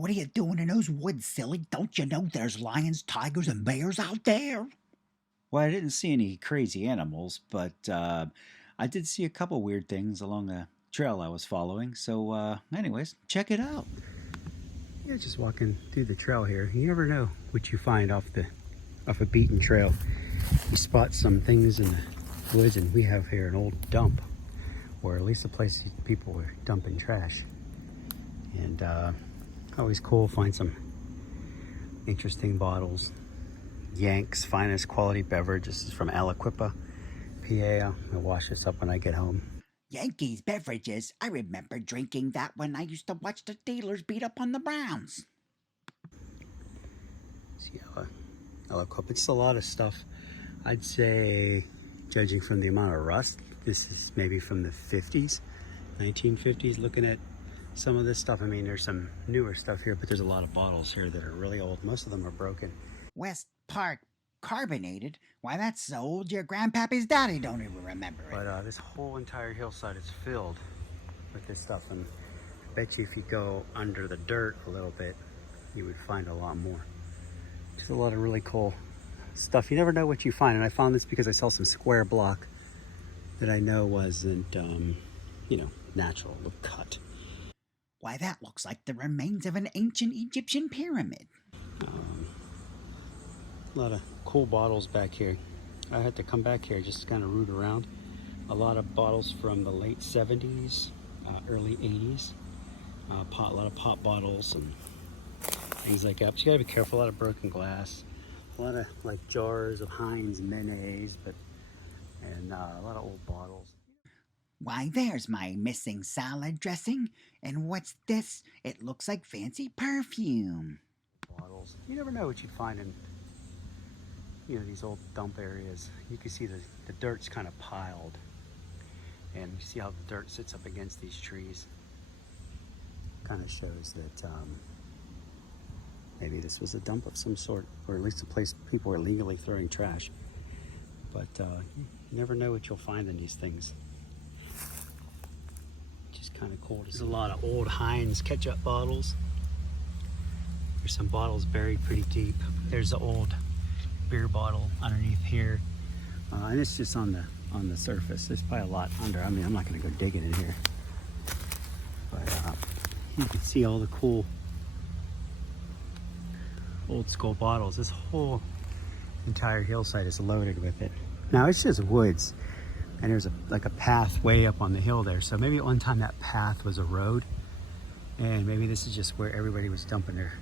What are you doing in those woods, silly? Don't you know there's lions, tigers, and bears out there? Well, I didn't see any crazy animals, but I did see a couple weird things along the trail I was following. So, anyways, check it out. Yeah, just walking through the trail here. You never know what you find off a beaten trail. You spot some things in the woods, and we have here an old dump, or at least a place people were dumping trash. And always cool, find some interesting bottles. Yank's finest quality beverage. This is from Aliquippa, PA. I'll wash this up when I get home. Yankees beverages. I remember drinking that when I used to watch the Steelers beat up on the Browns. See, Aliquippa. It's a lot of stuff. I'd say, judging from the amount of rust, this is maybe from the 50s, 1950s. Looking at some of this stuff, I mean, there's some newer stuff here, but there's a lot of bottles here that are really old. Most of them are broken. West Park carbonated? Why, that's so old your grandpappy's daddy don't even remember it. But this whole entire hillside is filled with this stuff, and I bet you if you go under the dirt a little bit, you would find a lot more. Just a lot of really cool stuff. You never know what you find, and I found this because I saw some square block that I know wasn't, natural, look cut. Why, that looks like the remains of an ancient Egyptian pyramid. A lot of cool bottles back here. I had to come back here just to kind of root around. A lot of bottles from the late 70s, early 80s. A lot of pop bottles and things like that. But you gotta be careful. A lot of broken glass. A lot of like jars of Heinz mayonnaise, and a lot of old bottles. Why, there's my missing salad dressing. And what's this? It looks like fancy perfume. Bottles. You never know what you'd find in these old dump areas. You can see the dirt's kind of piled, and you see how the dirt sits up against these trees. Kind of shows that maybe this was a dump of some sort, or at least a place people were illegally throwing trash. But you never know what you'll find in these things. Just kind of cool to see. There's a lot of old Heinz ketchup bottles. There's some bottles buried pretty deep. There's the old beer bottle underneath here, and it's just on the surface. There's probably a lot under. I mean, I'm not going to go digging in here, but you can see all the cool old school bottles. This whole entire hillside is loaded with it. Now it's just woods, and there's like a path way up on the hill there. So maybe at one time that path was a road, and maybe this is just where everybody was dumping their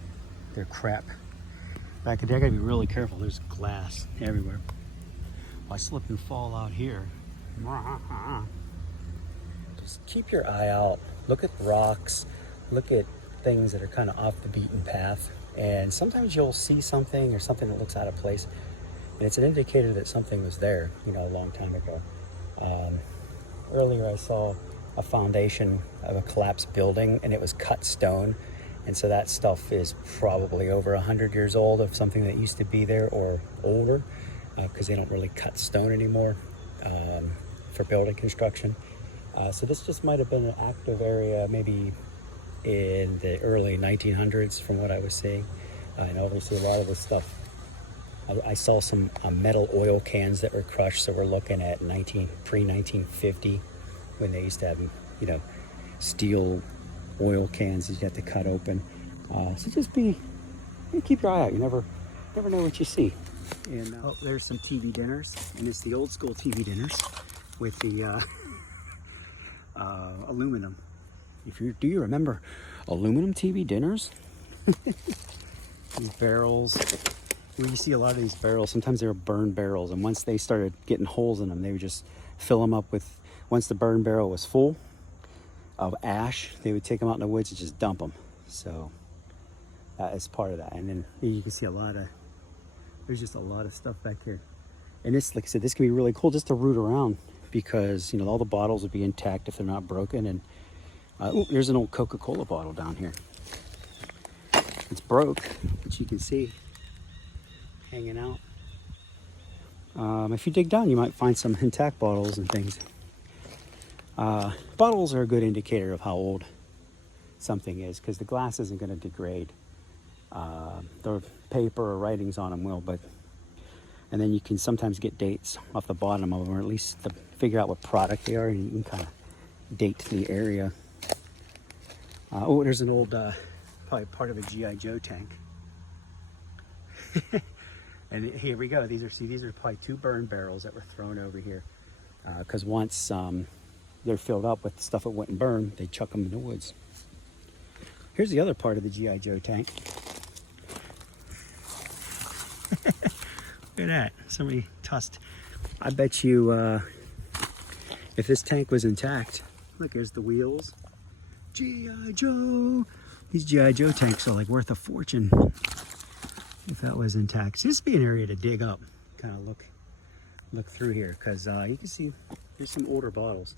crap. Back there, I gotta be really careful. There's glass everywhere. Well, I slip and fall out here. Just keep your eye out. Look at rocks. Look at things that are kind of off the beaten path. And sometimes you'll see something or something that looks out of place, and it's an indicator that something was there, a long time ago. Earlier, I saw a foundation of a collapsed building, and it was cut stone. And so that stuff is probably over 100 years old of something that used to be there or older, because they don't really cut stone anymore for building construction. So this just might have been an active area maybe in the early 1900s from what I was seeing. And obviously a lot of this stuff, I saw some metal oil cans that were crushed. So we're looking at pre-1950 when they used to have, steel oil cans that you have to cut open. So just keep your eye out. You never know what you see. And there's some TV dinners, and it's the old school TV dinners with the aluminum. Do you remember aluminum TV dinners? These barrels. You see a lot of these barrels. Sometimes they were burned barrels, and once they started getting holes in them, they would just fill them up with. Once the burn barrel was full of ash, they would take them out in the woods and just dump them. So that is part of that. And then you can see there's just a lot of stuff back here. And this, like I said, this can be really cool just to root around, because all the bottles would be intact if they're not broken. And there's an old Coca-Cola bottle down here. It's broke, but you can see hanging out. If you dig down, you might find some intact bottles and things. Bottles are a good indicator of how old something is, because the glass isn't going to degrade. The paper or writings on them will, but and then you can sometimes get dates off the bottom of them, or at least to figure out what product they are, and you can kind of date the area. Oh, there's an old, probably part of a GI Joe tank. And here we go. These are probably 2 burn barrels that were thrown over here. Because once they're filled up with stuff that wouldn't burn, they chuck them in the woods. Here's the other part of the GI Joe tank. Look at that. Somebody tossed. I bet you if this tank was intact, look, here's the wheels. GI Joe. These GI Joe tanks are like worth a fortune if that was intact. So this would be an area to dig up, kind of look through here, because you can see there's some older bottles.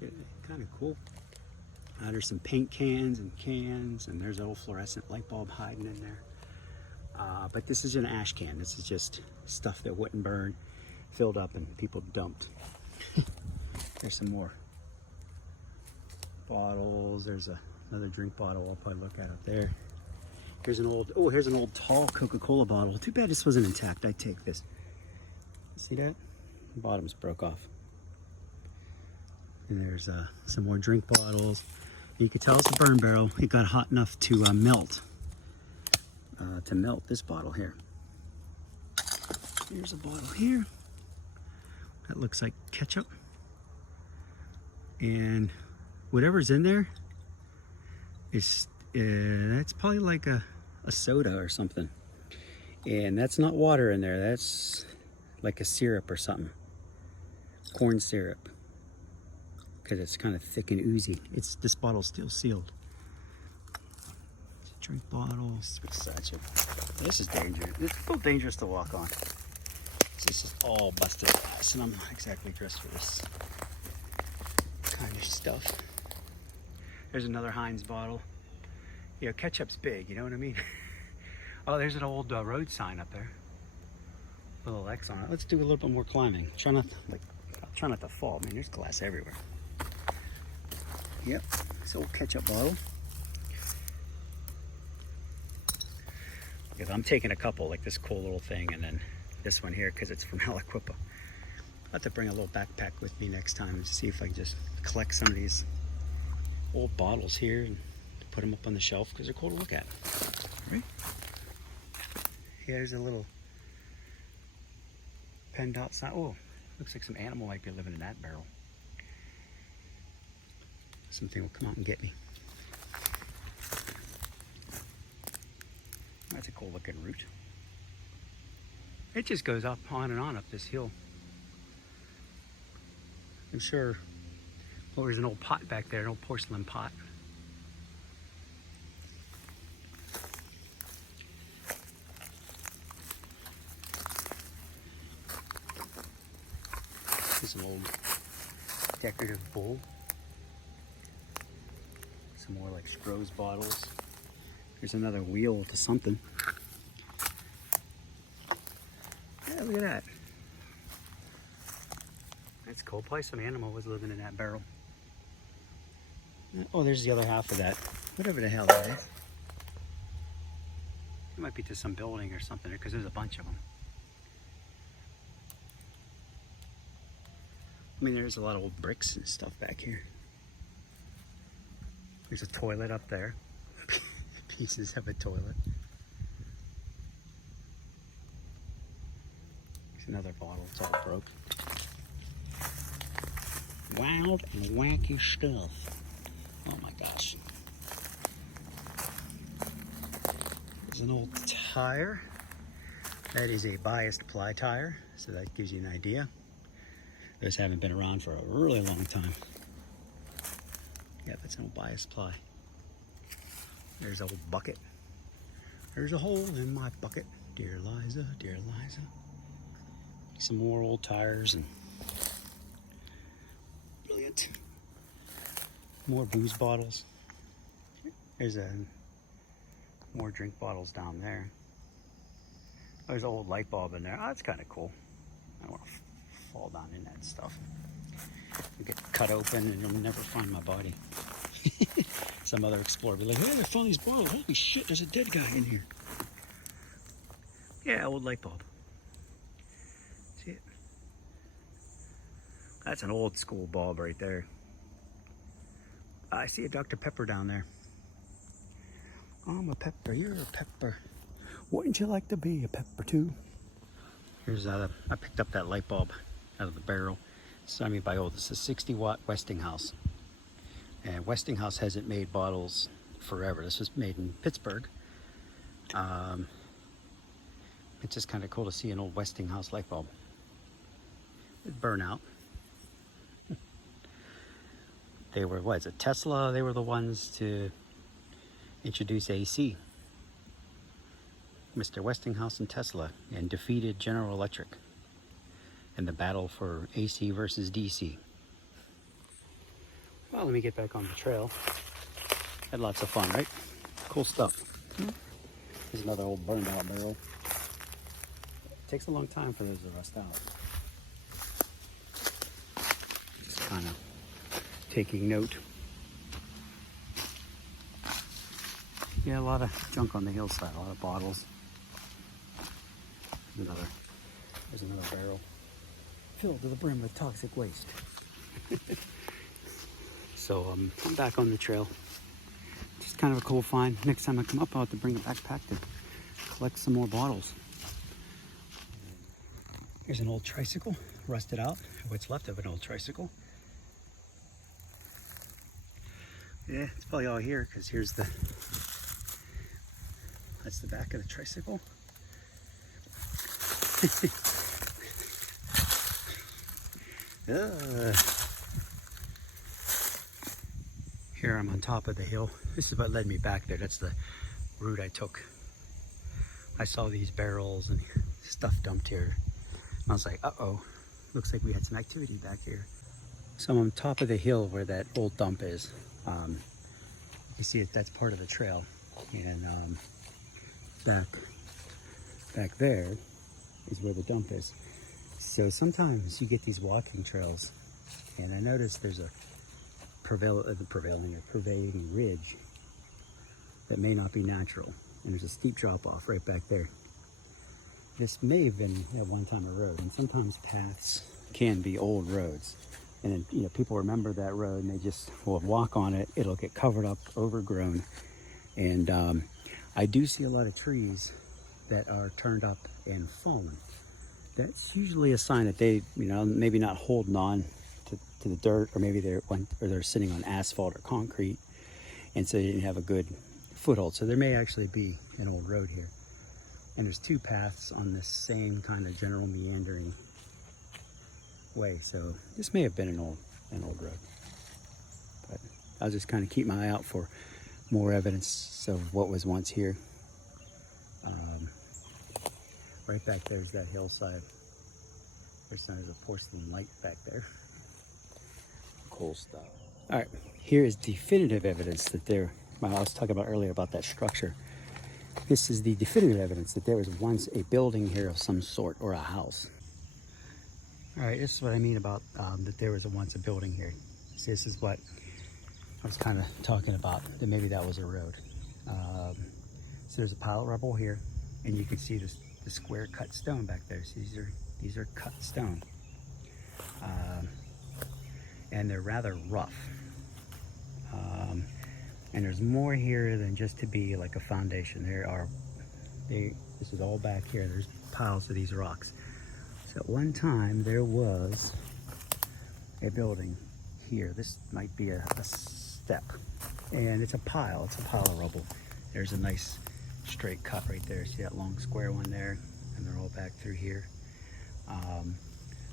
Kind of cool. There's some paint cans, and there's an old fluorescent light bulb hiding in there. But this is an ash can. This is just stuff that wouldn't burn, filled up, and people dumped. There's some more bottles. There's another drink bottle I'll probably look at up there. Here's an old tall Coca-Cola bottle. Too bad this wasn't intact. I'd take this. See that? The bottom's broke off. And there's some more drink bottles. You can tell it's a burn barrel. It got hot enough to melt this bottle here. Here's a bottle here. That looks like ketchup. And whatever's in there is that's probably like a soda or something. And that's not water in there. That's like a syrup or something. Corn syrup. Because it's kind of thick and oozy. This bottle's still sealed. It's a drink bottle. This is dangerous. It's a little dangerous to walk on. This is all busted glass, and I'm not exactly dressed for this kind of stuff. There's another Heinz bottle. You know, ketchup's big, you know what I mean? Oh, there's an old road sign up there. A little X on it. Let's do a little bit more climbing. Try not to fall. I mean, there's glass everywhere. Yep, this old ketchup bottle. Because I'm taking a couple, like this cool little thing, and then this one here, because it's from Aliquippa. I'll have to bring a little backpack with me next time and see if I can just collect some of these old bottles here and put them up on the shelf, because they're cool to look at. Right? Here's a little PennDOT sign. Oh, looks like some animal might be living in that barrel. Something will come out and get me. That's a cool looking route. It just goes up on and on up this hill. I'm sure, well, there's an old pot back there, an old porcelain pot. There's an old decorative bowl. Some more like Stroh's bottles. There's another wheel to something. Yeah, look at that. That's cool. Probably some animal was living in that barrel. Oh, there's the other half of that. Whatever the hell that is. It might be to some building or something, because there's a bunch of them. I mean, there's a lot of old bricks and stuff back here. There's a toilet up there. Pieces of a toilet. There's another bottle. It's all broke. Wild and wacky stuff. Oh my gosh. There's an old tire. That is a biased ply tire, so that gives you an idea. Those haven't been around for a really long time. Yeah, that's an old biased ply. There's an old bucket. There's a hole in my bucket. Dear Liza, dear Liza. Some more old tires and brilliant. More booze bottles. There's more drink bottles down there. There's an old light bulb in there. Oh, that's kind of cool. I don't want to fall down in that stuff. It'll get cut open and you'll never find my body. some other explorer be like, hey, I found these bottles. Holy shit, there's a dead guy in here. Yeah, old light bulb. See it? That's an old school bulb right there. I see a Dr. Pepper down there. I'm a pepper, you're a pepper. Wouldn't you like to be a pepper too? Here's I picked up that light bulb out of the barrel. So I mean by old, this is a 60 watt Westinghouse. And Westinghouse hasn't made bottles forever. This was made in Pittsburgh. It's just kind of cool to see an old Westinghouse light bulb. It burned out. They were, what is it, Tesla? They were the ones to introduce AC. Mr. Westinghouse and Tesla, and defeated General Electric in the battle for AC versus DC. Well, let me get back on the trail. Had lots of fun, right? Cool stuff. Here's another old burned out barrel. It takes a long time for those to rust out. Just kind of taking note. Yeah, a lot of junk on the hillside, a lot of bottles. There's another barrel filled to the brim with toxic waste. So I'm back on the trail. Just kind of a cool find. Next time I come up, I'll have to bring a backpack to collect some more bottles. Here's an old tricycle, rusted out. What's left of an old tricycle. Yeah, it's probably all here because here's that's the back of the tricycle. Here I'm on top of the hill. This is what led me back there. That's the route I took. I saw these barrels and stuff dumped here. I was like, uh-oh, looks like we had some activity back here. So I'm on top of the hill where that old dump is. You see it, that's part of the trail. And back there is where the dump is. So sometimes you get these walking trails, and I noticed there's a pervading ridge that may not be natural, and there's a steep drop off right back there. This may have been at one time a road, and sometimes paths can be old roads, and then people remember that road and they just will walk on it. It'll get covered up, overgrown, and I do see a lot of trees that are turned up and fallen. That's usually a sign that they, maybe not holding on to the dirt, or maybe they're sitting on asphalt or concrete, and so they didn't have a good foothold. So there may actually be an old road here. And there's two paths on this same kind of general meandering way. So this may have been an old road. But I'll just kind of keep my eye out for more evidence of what was once here. Right back there's that hillside. There's a porcelain light back there. Cool stuff. All right, here is definitive evidence that I was talking about earlier about that structure. This is the definitive evidence that there was once a building here of some sort, or a house. All right, this is what I mean about that there was once a building here. So this is what I was kind of talking about, that maybe that was a road. So there's a pile of rubble here, and you can see the square cut stone back there. So these are cut stone, and they're rather rough. And there's more here than just to be like a foundation. This is all back here. There's piles of these rocks. So at one time there was a building here. This might be a step, and it's a pile of rubble. There's a nice straight cut right there. See that long square one there? And they're all back through here.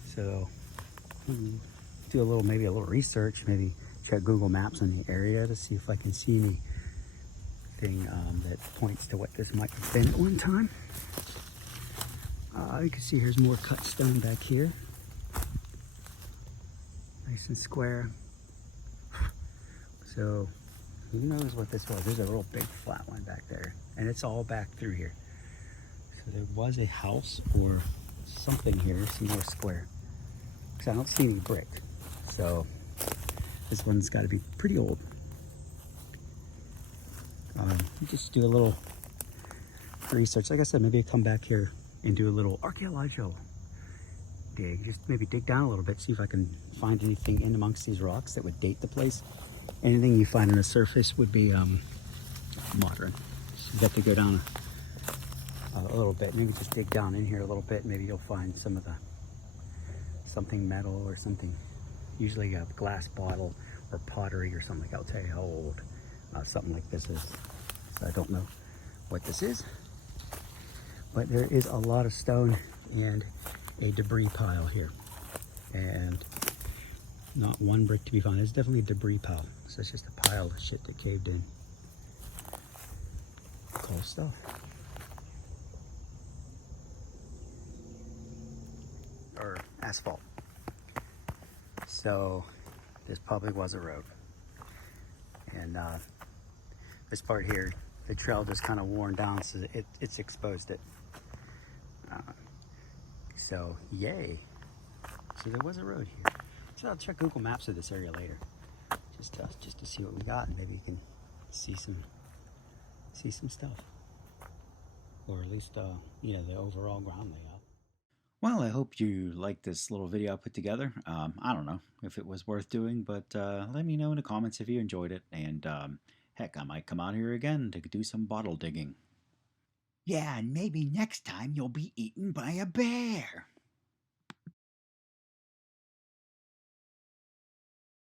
So do maybe a little research, maybe check Google Maps on the area to see if I can see anything that points to what this might have been at one time. You can see here's more cut stone back here. Nice and square. So who knows what this was? There's a real big flat one back there, and it's all back through here. So there was a house or something here, some more square. Because I don't see any brick. So this one's got to be pretty old. Just do a little research. Like I said, maybe come back here and do a little archaeological dig. Just maybe dig down a little bit, see if I can find anything in amongst these rocks that would date the place. Anything you find on the surface would be modern. So you have to go down a little bit. Maybe just dig down in here a little bit. Maybe you'll find some of the something metal or something. Usually a glass bottle or pottery or something. I'll tell you how old something like this is. So I don't know what this is, but there is a lot of stone and a debris pile here, and not one brick to be found. It's definitely a debris pile. So it's just a pile of shit that caved in. Cool stuff. Or asphalt. So this probably was a road. And this part here, the trail just kind of worn down, so it's exposed it. So yay. So there was a road here. So I'll check Google Maps of this area later, just to see what we got, and maybe you can see some stuff, or at least you know, the overall ground layout. Well, I hope you liked this little video I put together. I don't know if it was worth doing, but let me know in the comments if you enjoyed it. And heck, I might come out here again to do some bottle digging. Yeah, and maybe next time you'll be eaten by a bear.